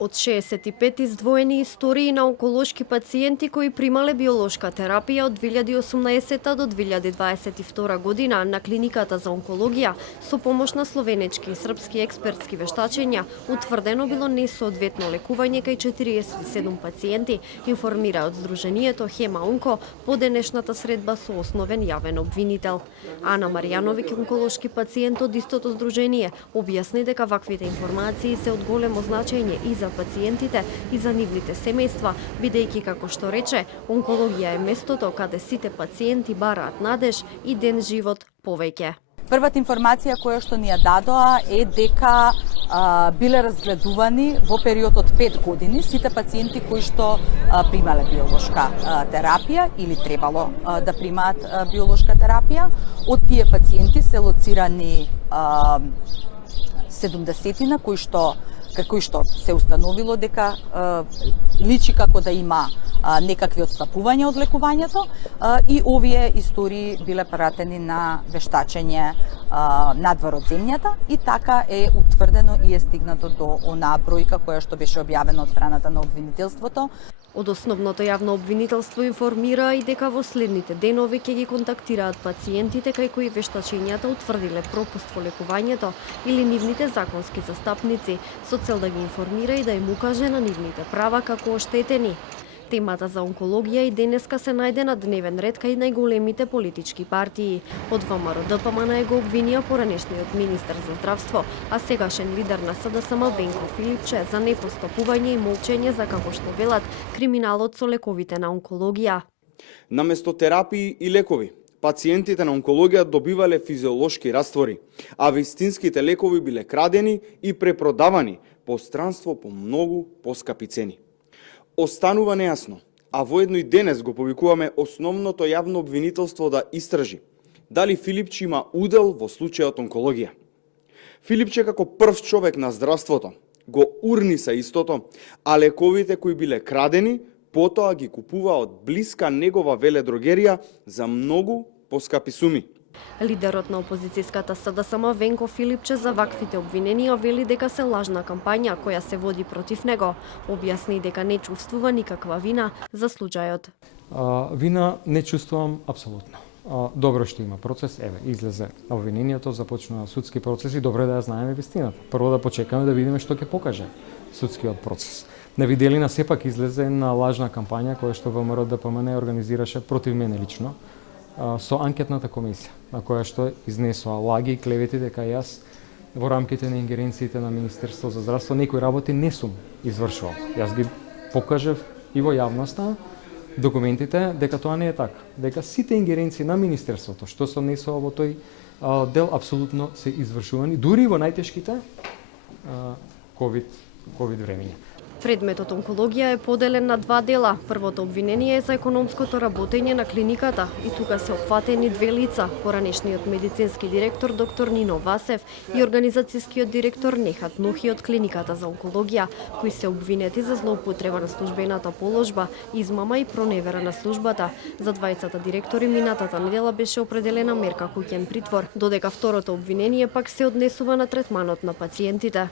Од 65 издвоени истории на онколошки пациенти кои примале биолошка терапија од 2018 до 2022 година на клиниката за онкологија со помош на словенечки и српски експертски вештачења, утврдено било несоодветно лекување кај 47 пациенти, информира од Сдруженијето Хема Онко по денешната средба со основен јавен обвинител. Ана Маријановиќ, онколошки пациент од истото здружение, објасни дека ваквите информации се од големо значење и за пациентите и за нивните семејства, бидејќи, како што рече, онкологија е местото каде сите пациенти бараат надеж и ден живот повеќе. Првата информација која што ни ја дадоа е дека биле разгледувани во период од 5 години сите пациенти кои што примале биолошка терапија или требало да примаат биолошка терапија. Од тие пациенти се лоцирани 70 кои што се установило дека личи како да има некакви отстапувања од лекувањето и овие истории биле пратени на вештачење надвор од земјата и така е утврдено и е стигнато до онаа бројка која што беше објавена од страната на обвинителството. Од основното јавно обвинителство информира и дека во следните денови ќе ги контактираат пациентите кај кои вештачењата утврдиле пропуст во лекувањето или нивните законски застапници, со цел да ги информира и да им укаже на нивните права како оштетени. Темата за онкологија и денеска се најде на дневен ред кај најголемите политички партии. Од ВМРО ДПМН го обвинија поранешниот министер за здравство, а сегашен лидер на СДСМ Венко Филипче за непостапување и молчење за, како што велат, криминалот со лековите на онкологија. Наместо терапии и лекови, пациентите на онкологија добивале физиолошки раствори, а вистинските лекови биле крадени и препродавани по странство по многу поскапи цени. Останува нејасно, а воедно и денес го повикуваме основното јавно обвинителство да истражи дали Филипче има удел во случајот онкологија. Филипче како прв човек на здравството го урниса истото, а лековите кои биле крадени потоа ги купува од блиска негова веледрогерија за многу поскапи суми. Лидерот на опозицијската СДСМ Венко Филипче за ваквите обвиненија вели дека се лажна кампања која се води против него. Објасни дека не чувствува никаква вина за случајот. Вина не чувствувам апсолутно. Добро што има процес, излезе обвинението, започнува судски процес и добро е да ја знаеме вистината. Прво да почекаме да видиме што ќе покаже судскиот процес. На виделина сепак излезе на лажна кампања која што ВМРО ДПМН организираше против мене лично, со анкетната комисија, на која што изнесоа лаги и клевети дека јас во рамките на ингеренциите на Министерство за здравство некои работи не сум извршувал. Јас ги покажав и во јавноста документите дека тоа не е така, дека сите ингеренции на Министерството што се однесува во тој дел апсолутно се извршувани, дури во најтешките ковид времења. Предметот онкологија е поделен на два дела. Првото обвинение е за економското работење на клиниката и тука се опфатени две лица, поранешниот медицински директор доктор Нино Васев и организацијскиот директор Нехат Нухи од клиниката за онкологија, кои се обвинети за злоупотреба на службената положба, измама и проневера на службата. За двајцата директори минатата недела беше определена мерка куќен притвор, додека второто обвинение пак се однесува на третманот на пациентите.